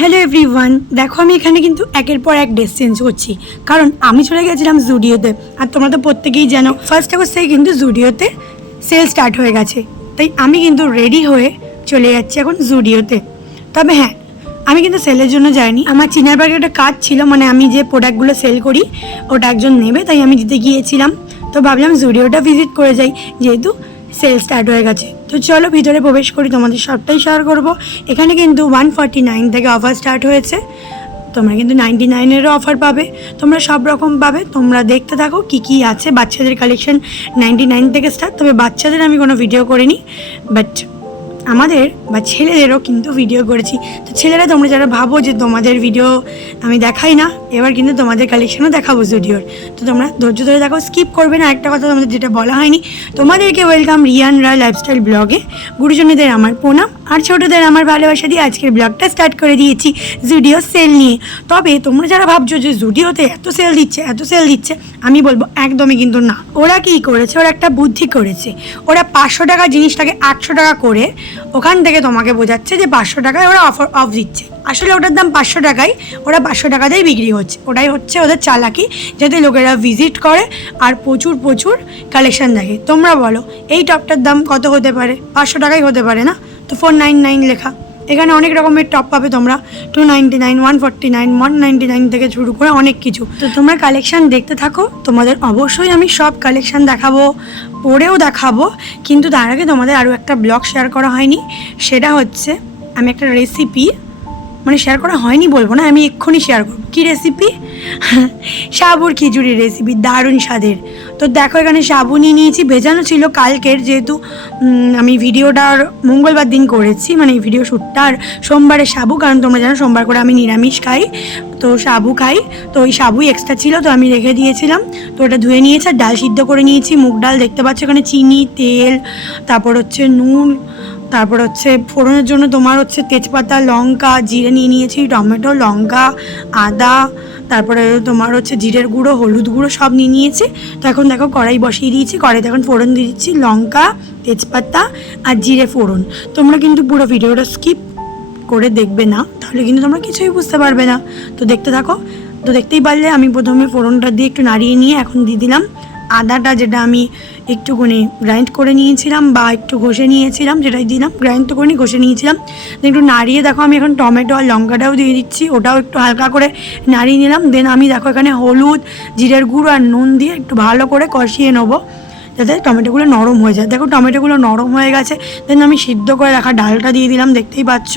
Hello everyone, দেখো আমি এখানে কিন্তু একের পর এক ড্রেস চেঞ্জ করছি, কারণ আমি চলে গেছিলাম জুডিওতে। আর তোমরা তো প্রত্যেকেই জানো ফার্স্ট অগস্টেই কিন্তু জুডিওতে সেল স্টার্ট হয়ে গেছে, তাই আমি কিন্তু রেডি হয়ে চলে যাচ্ছি এখন জুডিওতে। তবে হ্যাঁ, আমি কিন্তু সেলের জন্য যাইনি, আমার চিনার বাড়ির একটা কাজ ছিল, মানে আমি যে প্রোডাক্টগুলো সেল করি ওটা একজন নেবে, তাই আমি দিতে গিয়েছিলাম। তো ভাবলাম জুডিওটা ভিজিট করে যাই, যেহেতু সেল স্টার্ট হয়ে গেছে। তো চলো ভিতরে প্রবেশ করি, তোমাদের সবটাই শেয়ার করবো। এখানে কিন্তু 149 থেকে অফার স্টার্ট হয়েছে, তোমরা কিন্তু 99-এরও অফার পাবে, তোমরা সব রকম পাবে। তোমরা দেখতে থাকো কি কি আছে। বাচ্চাদের কালেকশন 99 থেকে স্টার্ট, তবে বাচ্চাদের আমি কোনো ভিডিও করিনি, বাট আমাদের বা ছেলেদেরও কিন্তু ভিডিও করেছি। তো ছেলেরা, তোমরা যারা ভাবো যে তোমাদের ভিডিও আমি দেখাই না, এবার কিন্তু তোমাদের কালেকশনও দেখাবো ভিডিওর। তো তোমরা ধৈর্য ধরে দেখো, স্কিপ করবে না। একটা কথা তোমাদের যেটা বলা হয়নি, তোমাদেরকে ওয়েলকাম রিয়ান রায় লাইফস্টাইল ব্লগে। গুরুজনদের আমার প্রণাম, আর ছোটোদের আমার ভালোবাসা দিয়ে আজকের ব্লগটা স্টার্ট করে দিয়েছি জুডিও সেল নিয়ে। তবে তোমরা যারা ভাবছো যে জুডিওতে এত সেল দিচ্ছে, আমি বলবো একদমই কিন্তু না। ওরা কি করেছে, ওরা একটা বুদ্ধি করেছে। ওরা 500 টাকা জিনিসটাকে 800 টাকা করে ওখান থেকে তোমাকে বোঝাচ্ছে যে 500 টাকায় ওরা অফ দিচ্ছে। আসলে ওটার দাম 500 টাকায়, ওরা 500 টাকাতেই বিক্রি হচ্ছে। ওটাই হচ্ছে ওদের চালাকি, যাতে লোকেরা ভিজিট করে আর প্রচুর কালেকশন দেখে। তোমরা বলো এই টপটার দাম কত হতে পারে? 500 টাকাই হতে পারে না? তো 499 লেখা। এখানে অনেক রকমের টপ পাবে তোমরা, 299, 149, 199 থেকে শুরু করে অনেক কিছু। তো তোমরা কালেকশান দেখতে থাকো, তোমাদের অবশ্যই আমি সব কালেকশান দেখাবো, পরেও দেখাবো। কিন্তু তার আগে তোমাদের আরও একটা ব্লগ শেয়ার করা হয়নি, সেটা হচ্ছে আমি একটা রেসিপি, মানে শেয়ার করা হয়নি বলবো না, আমি এক্ষুনি শেয়ার করবো। কী রেসিপি? সাবুর খিচুড়ি রেসিপি, দারুণ স্বাদের। তো দেখো এখানে সাবু নিয়ে নিয়েছি, ভেজানো ছিল কালকের, যেহেতু আমি ভিডিওটার মঙ্গলবার দিন করেছি, মানে এই ভিডিও শ্যুটটা। আর সোমবারে সাবু, কারণ তোমরা জানো সোমবার করে আমি নিরামিষ খাই, তো সাবু খাই। তো ওই সাবুই এক্সট্রা ছিল, তো আমি রেখে দিয়েছিলাম। তো ওটা ধুয়ে নিয়েছি, আর ডাল সিদ্ধ করে নিয়েছি, মুগ ডাল। দেখতে পাচ্ছ এখানে চিনি, তেল, তারপর হচ্ছে নুন, তারপর হচ্ছে ফোড়নের জন্য তোমার হচ্ছে তেজপাতা, লঙ্কা, জিরে নিয়ে নিয়েছি, টমেটো, লঙ্কা, আদা, তারপরে তোমার হচ্ছে জিরের গুঁড়ো, হলুদ গুঁড়ো সব নিয়ে নিয়েছি। তো এখন দেখো কড়াই বসিয়ে দিয়েছি, কড়াইতে এখন ফোড়ন দিয়ে দিচ্ছি, লঙ্কা, তেজপাতা আর জিরে ফোড়ন। তোমরা কিন্তু পুরো ভিডিওটা স্কিপ করে দেখবে না, তাহলে কিন্তু তোমরা কিছুই বুঝতে পারবে না। তো দেখতে থাকো। তো দেখতেই পারলে আমি প্রথমে ফোড়নটা দিয়ে একটু নাড়িয়ে নিয়ে এখন দিয়ে দিলাম আদাটা, যেটা আমি একটুখানি গ্রাইন্ড করে নিয়েছিলাম বা একটু ঘষে নিয়েছিলাম, যেটাই দিলাম। গ্রাইন্ড তো করিনি, ঘষে নিয়েছিলাম। একটু নাড়িয়ে দেখো আমি এখন টমেটো আর লঙ্কাটাও দিয়ে দিচ্ছি, ওটাও একটু হালকা করে নাড়িয়ে নিলাম। দেন আমি দেখো এখানে হলুদ, জিরের গুঁড়ো আর নুন দিয়ে একটু ভালো করে কষিয়ে নেবো, যাতে টমেটোগুলো নরম হয়ে যায়। দেখো টমেটোগুলো নরম হয়ে গেছে। দেন আমি সিদ্ধ করে রাখা ডালটা দিয়ে দিলাম, দেখতেই পাচ্ছ।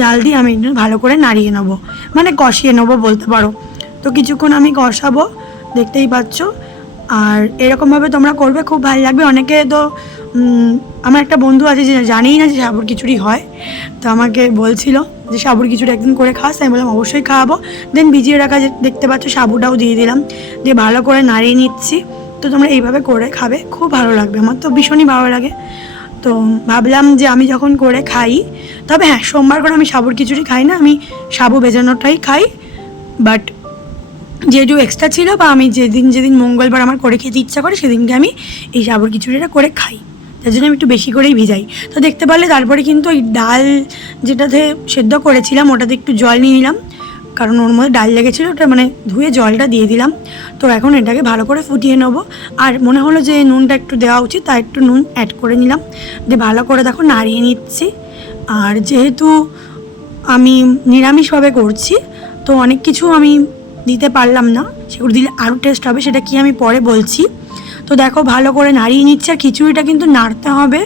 ডাল দিয়ে আমি একটু ভালো করে নাড়িয়ে নেবো, মানে কষিয়ে নেবো বলতে পারো। তো কিছুক্ষণ আমি কষাবো, দেখতেই পাচ্ছ। আর এরকমভাবে তোমরা করবে, খুব ভালো লাগবে। অনেকে তো আমার একটা বন্ধু আছে যে জানেই না যে সাবুর খিচুড়ি হয়, তো আমাকে বলছিল যে সাবুর খিচুড়ি একদিন করে খাস। আমি বললাম অবশ্যই খাওয়াবো। দেন ভিজিয়ে রাখা যে দেখতে পাচ্ছ সাবুটাও দিয়ে দিলাম, দিয়ে ভালো করে নাড়িয়ে নিচ্ছি। তো তোমরা এইভাবে করে খাবে, খুব ভালো লাগবে। আমার তো ভীষণই ভালো লাগে। তো ভাবলাম যে আমি যখন করে খাই, তবে হ্যাঁ সোমবার করে আমি সাবুর খিচুড়ি খাই না, আমি সাবু ভেজানোটাই খাই। বাট যেটু এক্সট্রা ছিল, বা আমি যেদিন মঙ্গলবার আমার করে খেতে ইচ্ছা করে, সেদিনকে আমি এই সাবুর খিচুড়িটা করে খাই, তার জন্য আমি একটু বেশি করেই ভিজাই। তো দেখতে পারলে তারপরে কিন্তু ওই ডাল যেটাতে সেদ্ধ করেছিলাম ওটাতে একটু জল নিয়ে নিলাম, কারণ ওর মধ্যে ডাল লেগেছিলো, ওটা মানে ধুয়ে জলটা দিয়ে দিলাম। তো এখন এটাকে ভালো করে ফুটিয়ে নেবো। আর মনে হলো যে নুনটা একটু দেওয়া উচিত, তাই একটু নুন অ্যাড করে নিলাম, দিয়ে ভালো করে দেখো নাড়িয়ে নিচ্ছি। আর যেহেতু আমি নিরামিষভাবে করছি, তো অনেক কিছু আমি দিতে পারলাম না, সেগুলো দিলে আরও টেস্ট হবে, সেটা কি আমি পরে বলছি। তো দেখো ভালো করে নাড়িয়ে নিচ্ছে। আর খিচুড়িটা কিন্তু নাড়তে হবে,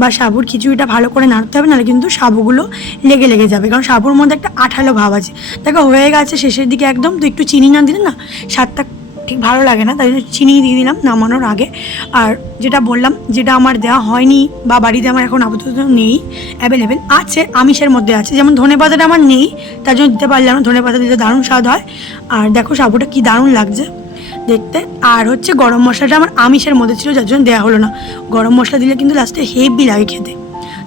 বা সাবুর খিচুড়িটা ভালো করে নাড়তে হবে, নাহলে কিন্তু সাবুগুলো লেগে যাবে, কারণ সাবুর মধ্যে একটা আঠালো ভাব আছে। দেখো হয়ে গেছে শেষের দিকে একদম। তো একটু চিনি না দিলে না স্বাদটা ঠিক ভালো লাগে না, তাই জন্য চিনি দিয়ে দিলাম নামানোর আগে। আর যেটা বললাম, যেটা আমার দেওয়া হয়নি বা বাড়িতে আমার এখন আপাতত নেই, অ্যাভেলেবেল আছে, আমিষের মধ্যে আছে, যেমন ধনেপাতাটা আমার নেই, তার জন্য দিতে পারলাম না। ধনেপাতা দিতে দারুণ স্বাদ হয়। আর দেখো সাবুটা কি দারুণ লাগছে দেখতে। আর হচ্ছে গরম মশলাটা আমার আমিষের মধ্যে ছিল, যার জন্য দেওয়া হলো না। গরম মশলা দিলে কিন্তু লাস্টে হেভি লাগে খেতে,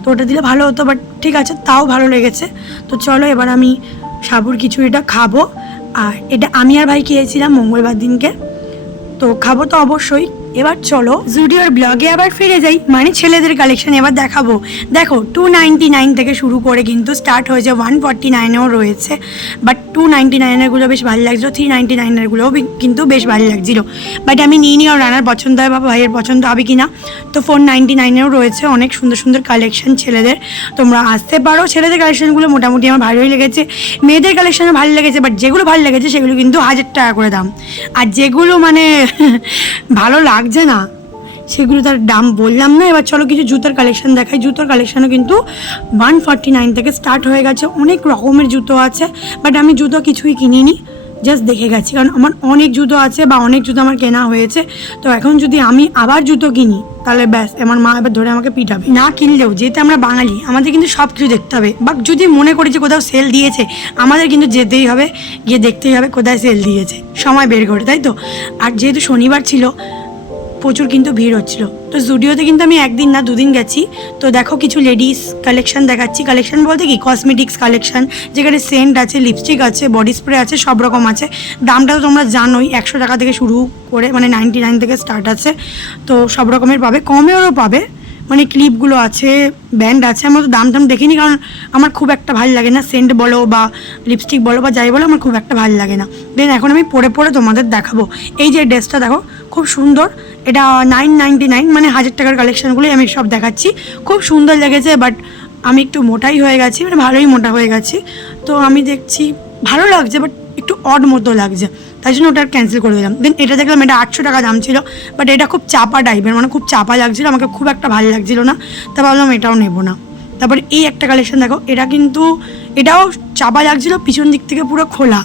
তো ওটা দিলে ভালো হতো, বাট ঠিক আছে, তাও ভালো লেগেছে। তো চলো এবার আমি সাবুর খিচুড়িটা খাবো। আর এটা আমি আর ভাই খেয়েছিলাম মঙ্গলবার দিনকে, তো খাবো তো অবশ্যই, এবার চলো জুডিওর ব্লগে আবার ফিরে যাই, মানে ছেলেদের কালেকশন এবার দেখাবো। দেখো 299 থেকে শুরু করে কিন্তু স্টার্ট হয়েছে 149-এও রয়েছে, বাট 299-এরগুলো বেশ ভালো লাগছিলো, 399-এরগুলোও কিন্তু বেশ ভালো লাগছিলো, বাট আমি নিয়ে নিই, আর রানার পছন্দ হয় বা ভাইয়ের পছন্দ হবে কিনা। তো 499-এও রয়েছে অনেক সুন্দর সুন্দর কালেকশন ছেলেদের, তোমরা আসতে পারো। ছেলেদের কালেকশনগুলো মোটামুটি আমার ভালোই লেগেছে, মেয়েদের কালেকশনও ভালো লেগেছে, বাট যেগুলো ভালো লেগেছে সেগুলো কিন্তু 1000 টাকা করে দাম, আর যেগুলো মানে ভালো লাগছে না সেগুলো তার দাম বললাম না। এবার চলো কিছু জুতোর কালেকশন দেখাই। জুতোর কালেকশনও কিন্তু 149 থেকে স্টার্ট হয়ে গেছে, অনেক রকমের জুতো আছে, বাট আমি জুতো কিছুই কিনিনি, জাস্ট দেখে গেছি, কারণ আমার অনেক জুতো আছে বা অনেক জুতো আমার কেনা হয়েছে। তো এখন যদি আমি আবার জুতো কিনি তাহলে ব্যাস আমার মা এবার ধরে আমাকে পিটাবে। না কিনলেও যেহেতু আমরা বাঙালি, আমাদের কিন্তু সব কিছু দেখতে হবে, বা যদি মনে করি যে কোথাও সেল দিয়েছে আমাদের কিন্তু যেতেই হবে, গিয়ে দেখতেই হবে কোথায় সেল দিয়েছে, সময় বের করে, তাই তো। আর যেহেতু শনিবার ছিল প্রচুর কিন্তু ভিড় হচ্ছিল, তো জুডিওতে কিন্তু আমি একদিন না দুদিন গেছি। তো দেখো কিছু লেডিস কালেকশন দেখাচ্ছি, কালেকশন বলতে কি কসমেটিক্স কালেকশন, যেখানে সেন্ট আছে, লিপস্টিক আছে, বডি স্প্রে আছে, সব রকম আছে। দামটা তো তোমরা জানোই, 100 টাকা থেকে শুরু করে মানে 99 থেকে স্টার্ট আছে, তো সব রকমের পাবে, কমেরও পাবে, মানে ক্লিপগুলো আছে, ব্যান্ড আছে। আমরা তো দাম টাম দেখিনি, কারণ আমার খুব একটা ভালো লাগে না, সেন্ট বলো বা লিপস্টিক বলো বা যাই বলো, আমার খুব একটা ভালো লাগে না। দেন এখন আমি পরে পরে তোমাদের দেখাবো। এই যে ড্রেসটা দেখো খুব সুন্দর, এটা 999, মানে 1000 টাকার কালেকশানগুলোই আমি সব দেখাচ্ছি, খুব সুন্দর লেগেছে। বাট আমি একটু মোটাই হয়ে গেছি, মানে ভালোই মোটা হয়ে গেছি, তো আমি দেখছি ভালো লাগছে, বাট একটু অড মতো লাগছে, তাই জন্য ওটা ক্যান্সেল করে দিলাম। দেন এটা দেখলাম, এটা 800 টাকা দাম ছিল, বাট এটা খুব চাপা টাইপের, মানে খুব চাপা লাগছিলো, আমাকে খুব একটা ভালো লাগছিলো না, তা ভাবলাম এটাও নেবো না। তারপরে এই একটা কালেকশন দেখো, এটা কিন্তু এটাও চাপা লাগছিলো, পিছন দিক থেকে পুরো খোলা,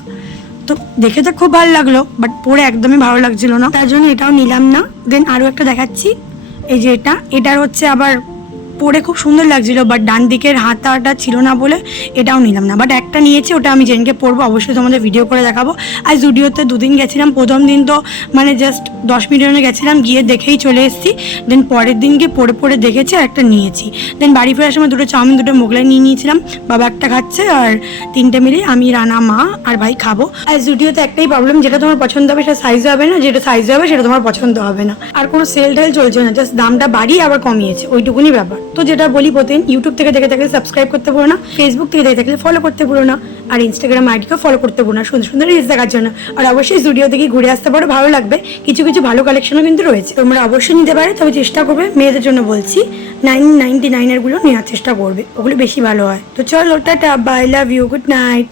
তো দেখে তো খুব ভালো লাগলো, বাট পরে একদমই ভালো লাগছিল না, তার জন্য এটাও নিলাম না। দেন আরও একটা দেখাচ্ছি, এই যে এটার হচ্ছে আবার পরে খুব সুন্দর লাগছিল, বাট ডান দিকের হাতাটা ছিল না বলে এটাও নিলাম না, বাট একটা নিয়েছি, ওটা আমি যেদিনকে পরবো অবশ্যই তোমাদের ভিডিও করে দেখাবো। আর জুডিওতে দুদিন গেছিলাম, প্রথম দিন তো মানে জাস্ট 10 মিনিটের গেছিলাম, গিয়ে দেখেই চলে এসেছি। দেন পরের দিনকে পরে দেখেছি আর একটা নিয়েছি। দেন বাড়ি ফেরার সময় দুটো চাউমিন, দুটো মোগলাই নিয়ে নিয়েছিলাম, বাবা একটা খাচ্ছে, আর 3টে মিলে আমি, রানা, মা আর ভাই খাবো। আর জুডিওতে একটাই প্রবলেম, যেটা তোমার পছন্দ হবে সেটা সাইজ হবে না, যেটা সাইজ হবে সেটা তোমার পছন্দ হবে না, আর কোনো সেল টেল চলছে না, জাস্ট দামটা বাড়িয়ে আবার কমিয়েছে, ওইটুকুনি ব্যাপার। তো যেটা বলি প্রতিদিন, ইউটিউব থেকে দেখে থাকলে সাবস্ক্রাইব করতে পারো না, ফেসবুক থেকে দেখে থাকলে ফলো করতে পারো না, আর ইনস্টাগ্রাম আইডিকেও ফলো করতে পারো না, সুন্দর সুন্দর রিলস দেখার জন্য। আর অবশ্যই জুডিও থেকে ঘুরে আসতে পারো, ভালো লাগবে, কিছু কিছু ভালো কালেকশনও কিন্তু রয়েছে, তোমরা অবশ্যই নিতে পারো, তবে চেষ্টা করবে, মেয়েদের জন্য বলছি 999-এরগুলো নেওয়ার চেষ্টা করবে, ওগুলো বেশি ভালো হয়। তো চলো tata, bye, love you, good night.